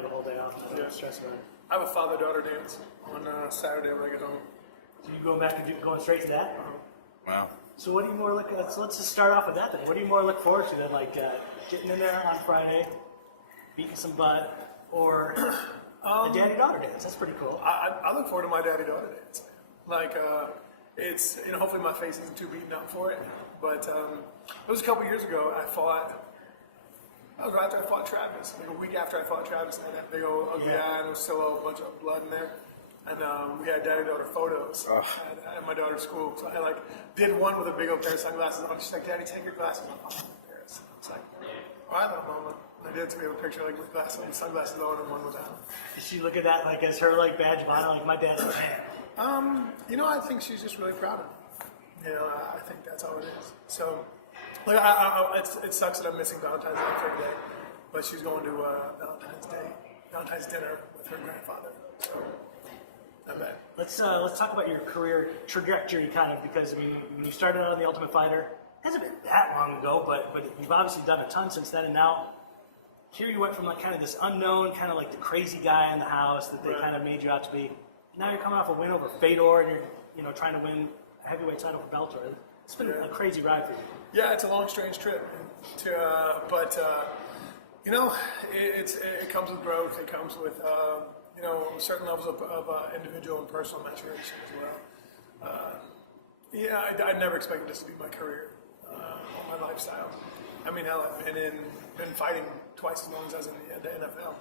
have a whole day off. Don't stress about it. I have a father-daughter dance on Saturday when I get home. So you going back and going straight to that? Wow. So what do you more look? So let's just start off with that then. What do you more look forward to than like getting in there on Friday, beating some butt, or a daddy-daughter dance? That's pretty cool. I look forward to my daddy-daughter dance. Like, it's, hopefully my face isn't too beaten up for it. But it was a couple years ago, that was right after I fought Travis. Like a week after I fought Travis, and I had that big old ugly eye, and there was still a bunch of blood in there. And we had daddy-daughter photos at my daughter's school. So I did one with a big old pair of sunglasses on. She's like, "Daddy, take your glasses off." Paris. I was like, "All right, little mama." And I did. So we have a picture with sunglasses on and one without. Did she look at that as her badge of honor? Like, my dad's a man. I think she's just really proud of me. I think that's all it is. So, it sucks that I'm missing Valentine's Day for a day, but she's going to Valentine's dinner with her grandfather. So, I bet. Let's talk about your career trajectory, kind of, because when you started out on The Ultimate Fighter, it hasn't been that long ago, but you've obviously done a ton since then, and now here you went from kind of this unknown, kind of like the crazy guy in the house that they kind of made you out to be. Now you're coming off a win over Fedor, and you're trying to win a heavyweight title for Bellator. It's been a crazy ride for you. Yeah, it's a long, strange trip, but it comes with growth. It comes with certain levels of individual and personal maturation as well. I never expected this to be my career or my lifestyle. I mean, hell, I've been fighting twice as long as I was in the NFL.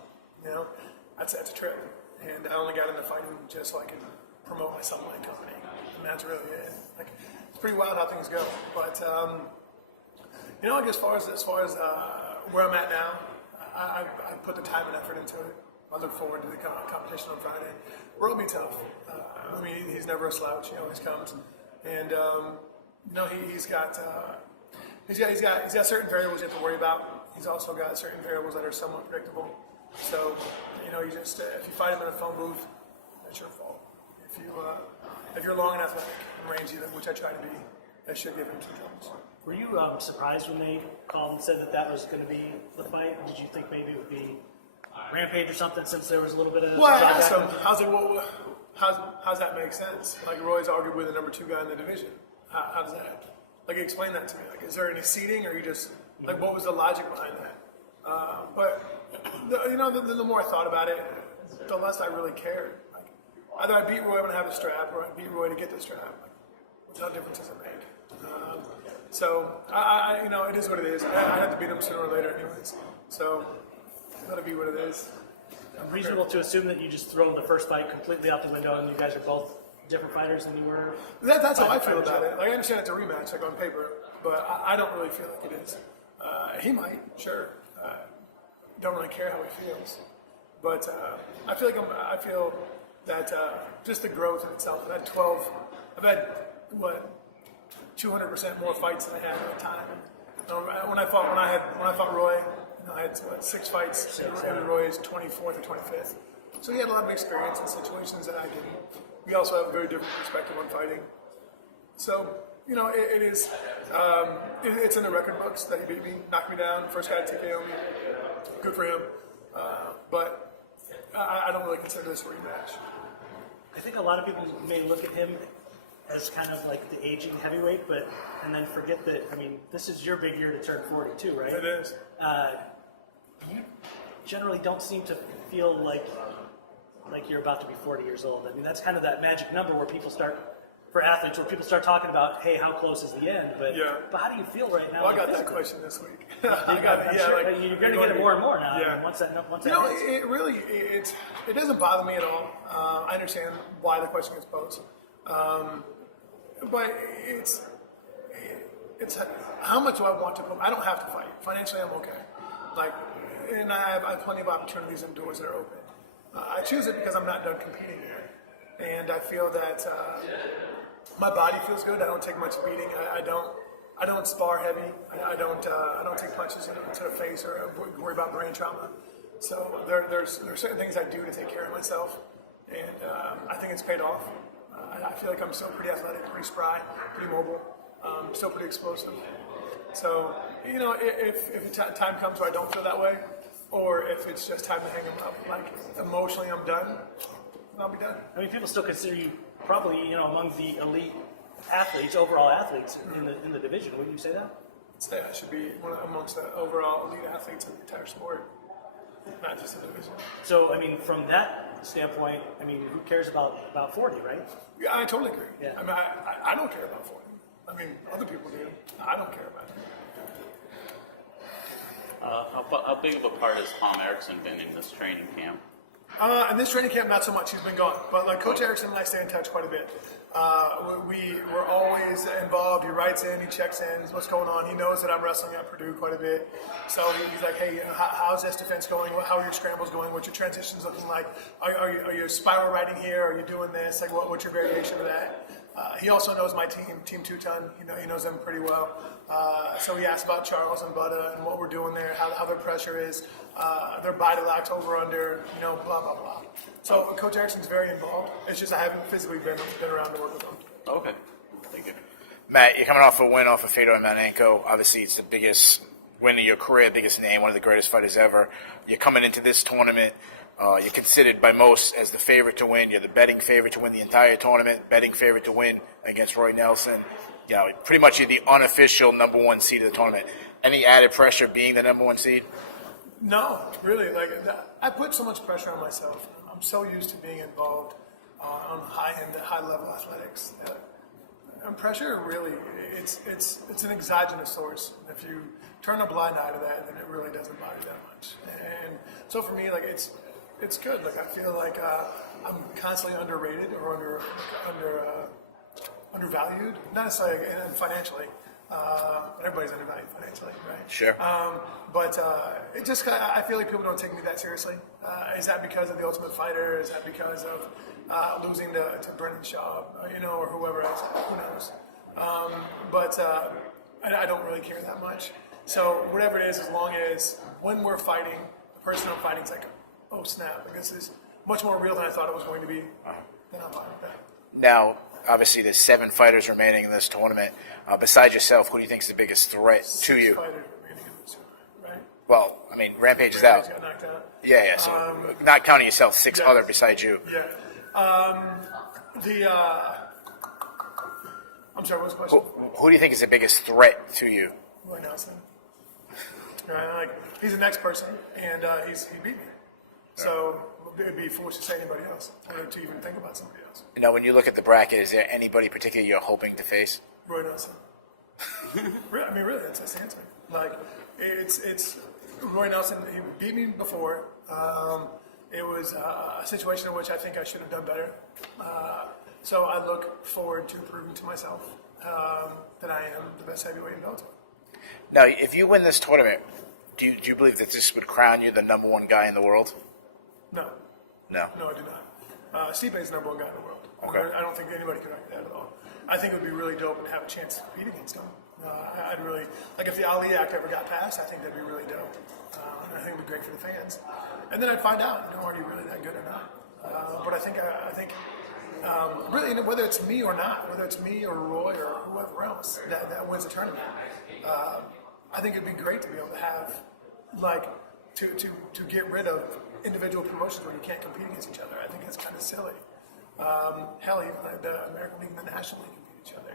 That's a trip, and I only got into fighting just so I can promote my supplement company, and that's really it. It's pretty wild how things go, but as far as where I'm at now, I put the time and effort into it. I look forward to the competition on Friday. It'll be tough. He's never a slouch. He always comes, and he's got certain variables you have to worry about. He's also got certain variables that are somewhat predictable. So, you just if you fight him in a phone booth, that's your fault. If you're long and athletic and rangy, which I try to be, that should give him some troubles. Were you surprised when they called and said that was going to be the fight? Did you think maybe it would be Rampage or something, since there was a little bit of... Well, I asked him, I was like, well, how's that make sense? Roy's arguably the number 2 guy in the division. How does that... explain that to me. Is there any seating, or you just... what was the logic behind that? But, the more I thought about it, the less I really cared. Either I beat Roy when I have a strap, or I beat Roy to get the strap. What difference does it make? So, it is what it is. I had to beat him sooner or later anyways. So, let it be what it is. Reasonable to assume that you just throw the first fight completely out the window and you guys are both different fighters than you were? That's how I feel about it. I understand it's a rematch, on paper, but I don't really feel like it is. He might, sure. Don't really care how he feels. But I feel that just the growth in itself. I've had 200% more fights than I had at the time. When I fought Roy, I had 6 fights, and Roy is 24th or 25th. So he had a lot of experience in situations that I didn't. We also have a very different perspective on fighting. So, it is, it's in the record books that he beat me, knocked me down, first guy to TKO me. Good for him. But I don't really consider this a rematch. I think a lot of people may look at him as kind of like the aging heavyweight, and then forget that, this is your big year to turn 42, right? It is. You generally don't seem to feel like you're about to be 40 years old. That's kind of that magic number where people start talking about, hey, how close is the end? But how do you feel right now? Well, I got that question this week. You're going to get it more and more now. Yeah. Once that hits. It doesn't bother me at all. I understand why the question gets posed. But it's how much do I want to put? I don't have to fight. Financially, I'm okay. And I have plenty of opportunities and doors that are open. I choose it because I'm not done competing yet, and I feel that my body feels good. I don't take much beating. I don't spar heavy. I don't take punches into the face or worry about brain trauma. So there's certain things I do to take care of myself, and I think it's paid off. I feel like I'm still pretty athletic, pretty spry, pretty mobile, still pretty explosive. So, if time comes where I don't feel that way, or if it's just time to hang them up. Like emotionally, I'm done, and I'll be done. I mean, people still consider you probably, among the elite athletes, overall athletes in the division. Wouldn't you say that? I'd say I should be amongst the overall elite athletes in the entire sport, not just the division. So, I mean, from that standpoint, I mean, who cares about 40, right? Yeah, I totally agree. Yeah. I mean, I don't care about 40. I mean, other people do. I don't care about it. How big of a part has Tom Erickson been in this training camp? In this training camp, not so much. He's been gone. But like Coach Erickson and I stay in touch quite a bit. We're always involved. He writes in, he checks in, what's going on. He knows that I'm wrestling at Purdue quite a bit. So he's like, hey, how's this defense going? How are your scrambles going? What's your transitions looking like? Are you spiral riding here? Are you doing this? Like, what's your variation of that? He also knows my team, Team Two-Ton. He knows them pretty well. So he asked about Charles and Butta and what we're doing there, how their pressure is, their body locks over under, blah, blah, blah. So Coach Erickson's very involved. It's just I haven't physically been around to work with him. Okay. Thank you. Matt, you're coming off a win off of Fedor Emelianenko. Obviously, it's the biggest win of your career, biggest name, one of the greatest fighters ever. You're coming into this tournament. You're considered by most as the favorite to win. You're the betting favorite to win the entire tournament, betting favorite to win against Roy Nelson. Pretty much you're the unofficial number one seed of the tournament. Any added pressure being the number one seed? No, really. Like I put so much pressure on myself. I'm so used to being involved on high-level athletics. And pressure, really, it's an exogenous source. If you turn a blind eye to that, then it really doesn't bother you that much. And so for me, like it's good. Like I feel like I'm constantly underrated or undervalued. Not necessarily financially. But everybody's undervalued financially, right? Sure. But it just I feel like people don't take me that seriously. Is that because of the Ultimate Fighter? Is that because of losing to Brendan Shaw, or whoever else? Who knows? But I don't really care that much. So whatever it is, as long as when we're fighting, the person I'm fighting is like, oh snap, like this is much more real than I thought it was going to be, then I'm fine with that. Now, obviously, there's 7 fighters remaining in this tournament. Besides yourself, who do you think is the biggest threat to you? 6 fighters remaining in this tournament, right? Well, I mean, Rampage is out. Got knocked out. Yeah. So not counting yourself, 6 yes. other besides you. Yeah. I'm sorry, what was the question? Who do you think is the biggest threat to you? Roy Nelson. Right, like he's the next person, and he beat me. So it'd be foolish to say anybody else, or to even think about somebody else. Now, when you look at the bracket, is there anybody particular you're hoping to face? Roy Nelson. Really, that's the answer. Like, it's Roy Nelson. He beat me before. It was a situation in which I think I should have done better. So I look forward to proving to myself that I am the best heavyweight in Bellator. Now, if you win this tournament, do you believe that this would crown you the number one guy in the world? No. No. No, I do not. Stipe is the number one guy in the world. Okay. I don't think anybody could argue that at all. I think it would be really dope to have a chance to compete against him. I'd really, like if the Ali Act ever got passed, I think that'd be really dope. I think it'd be great for the fans. And then I'd find out, are you really that good or not? But I think really, whether it's me or not, whether it's me or Roy or whoever else that wins the tournament, I think it'd be great to be able to have, like, to get rid of individual promotions where you can't compete against each other. I think it's kind of silly. Hell, even like the American League and the National League compete each other.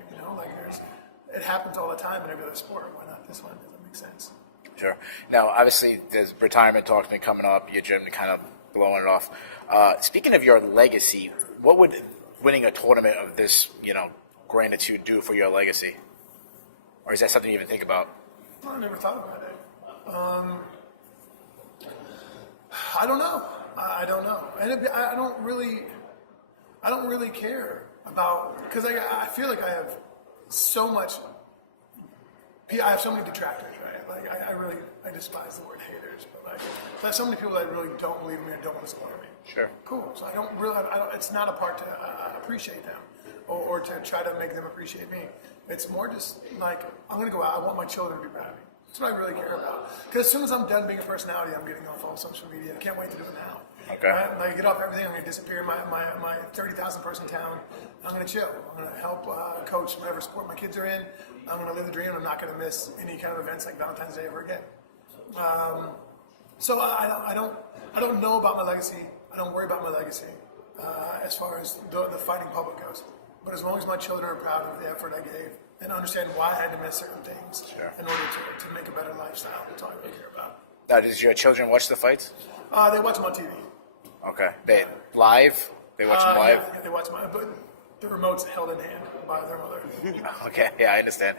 It happens all the time in every other sport. Why not this one? Does that make sense? Sure. Now, obviously, there's retirement talks been coming up. Your gym kind of blowing it off. Speaking of your legacy, what would winning a tournament of this, magnitude do for your legacy? Or is that something you even think about? Well, I never thought about it. I don't know. I don't know, and I don't really care about, because I feel like I have so much. I have so many detractors, right? Like I despise the word haters, but like there's so many people that really don't believe in me and don't want to support me. Sure. Cool. So I don't. It's not a part to appreciate them, or to try to make them appreciate me. It's more just like I'm gonna go out. I want my children to be proud of me. That's what I really care about. Because as soon as I'm done being a personality, I'm getting off all social media. I can't wait to do it now. Okay. Right? Like, get off everything. I'm going to disappear in my 30,000 person town. I'm going to chill. I'm going to help coach whatever sport my kids are in. I'm going to live the dream. I'm not going to miss any kind of events like Valentine's Day ever again. So I don't know about my legacy. I don't worry about my legacy as far as the fighting public goes. But as long as my children are proud of the effort I gave and understand why I had to miss certain things in order to make a better lifestyle, that's all I really care about. Now, does your children watch the fights? They watch them on TV. Okay. They live? They watch them live? Yeah, they watch them, but the remote's held in hand by their mother. Okay, yeah, I understand.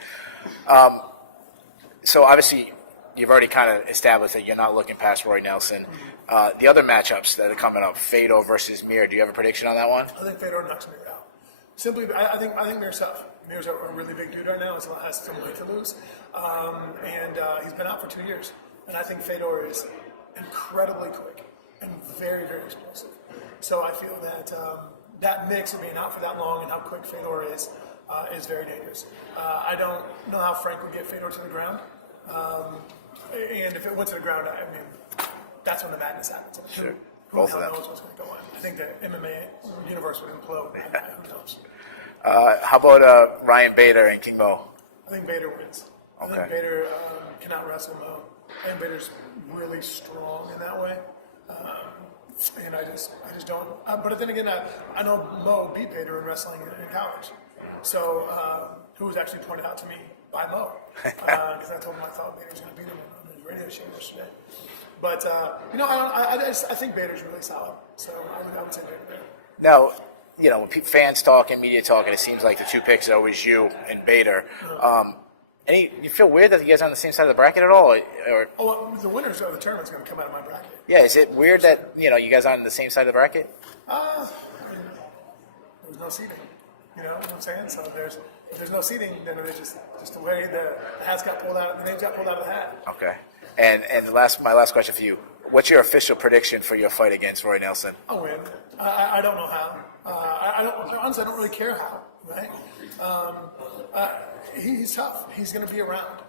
So obviously, you've already kind of established that you're not looking past Roy Nelson. The other matchups that are coming up, Fedor versus Mir, do you have a prediction on that one? I think Fedor knocks Mir out. Simply, I think Mir's tough. Mir's a really big dude right now, so has some weight to lose. And he's been out for 2 years. And I think Fedor is incredibly quick and very, very explosive. So I feel that that mix of being out for that long and how quick Fedor is very dangerous. I don't know how Frank would get Fedor to the ground. And if it went to the ground, I mean, that's when the madness happens. Sure. Who Both the of hell them. knows what's going to go on? I think the MMA universe would implode. Who knows? How about Ryan Bader and King Mo? I think Bader wins. I Okay. think Bader cannot wrestle Mo. I think Bader's really strong in that way. And I just don't. But then again, I know Mo beat Bader in wrestling in college. So, who was actually pointed out to me by Mo. Because I told him I thought Bader was going to beat him on his radio show yesterday. But, I think Bader's really solid. So I would say Bader. Now, when fans talk and media talk, and it seems like the two picks are always you and Bader. You feel weird that you guys are on the same side of the bracket at all? Or Well, the winners of the tournament's going to come out of my bracket. yeah, is it weird that you guys aren't on the same side of the bracket? There was no seating. You know what I'm saying? So if there's no seating, then it's just the way the hats got pulled out, the names got pulled out of the hat. Okay. And my last question for you: what's your official prediction for your fight against Roy Nelson? I'll win. I don't know how. Honestly, I don't really care how. Right? He's tough. He's going to be around.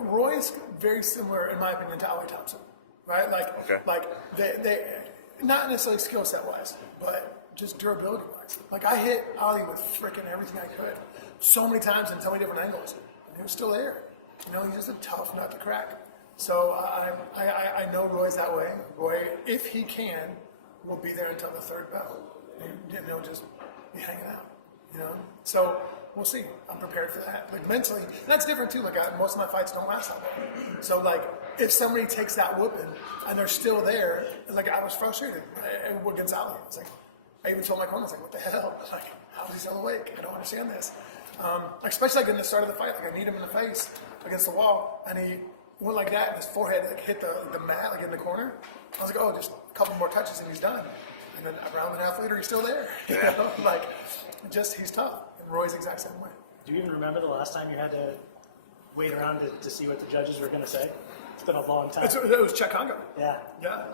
Roy's very similar, in my opinion, to Ali Thompson. Right? Like they not necessarily skill set wise, but just durability wise. Like I hit Ali with freaking everything I could, so many times in so many different angles, and he was still there. He's just a tough nut to crack. So I know Roy's that way. Roy, if he can, will be there until the third bell. He'll just be hanging out. So we'll see. I'm prepared for that. Like mentally, and that's different too. Like most of my fights don't last that long. So like if somebody takes that whooping and they're still there, like I was frustrated with Gonzalez. It's like I even told my corner, I was like, what the hell? Like how is he still awake? I don't understand this. Especially like in the start of the fight, like I need him in the face against the wall, and he went like that, and his forehead like hit the mat like in the corner. I was like, oh, just a couple more touches and he's done. And then a round and a half later, he's still there. Like he's tough. And Roy's the exact same way. Do you even remember the last time you had to wait around to see what the judges were going to say? It's been a long time. It was Czech Congo. Yeah. Yeah.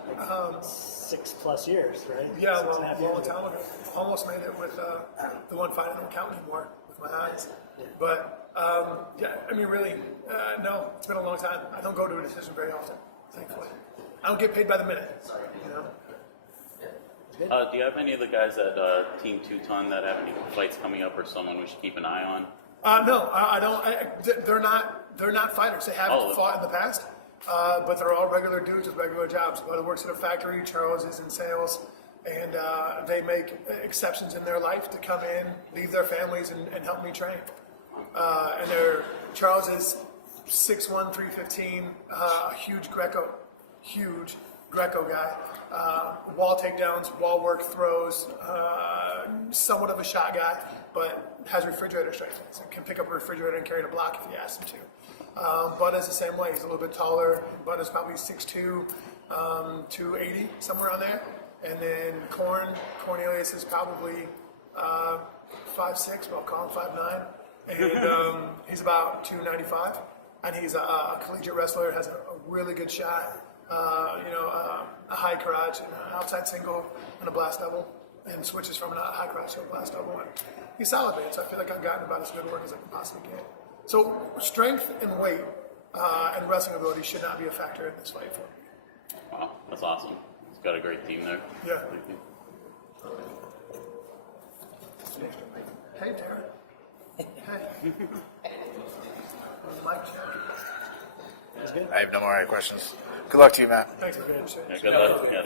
6+ years, right? Yeah, 6.5 long years time ago. Almost made it with the one fight I don't count anymore with my eyes. But really, no, it's been a long time. I don't go to a decision very often, thankfully. I don't get paid by the minute. Do you have any of the guys at Team Two-Ton that have any fights coming up, or someone we should keep an eye on? No, I don't. They're not fighters. They haven't fought in the past, but they're all regular dudes with regular jobs. One works at a factory. Charles is in sales, and they make exceptions in their life to come in, leave their families, and help me train. Charles is 6'1", 315, a huge Greco guy. Wall takedowns, wall work, throws, somewhat of a shot guy, but has refrigerator strength. So can pick up a refrigerator and carry it a block if you ask him to. Bud is the same way. He's a little bit taller. Bud is probably 6'2", 280, somewhere around there. And then Cornelius is probably 5'6", but I'll call him 5'9". And he's about 295. And he's a collegiate wrestler, has a really good shot. A high crotch, and an outside single, and a blast double, and switches from a high crotch to a blast double. And he's solid, man. So I feel like I've gotten about as good work as I can possibly get. So strength and weight and wrestling ability should not be a factor in this fight for me. Wow, that's awesome. He's got a great team there. Yeah. Hey, Darren. Hey. Mike check. That's good. I have no more questions. Good luck to you, Matt. Thanks, man. Yeah, good luck. Yeah,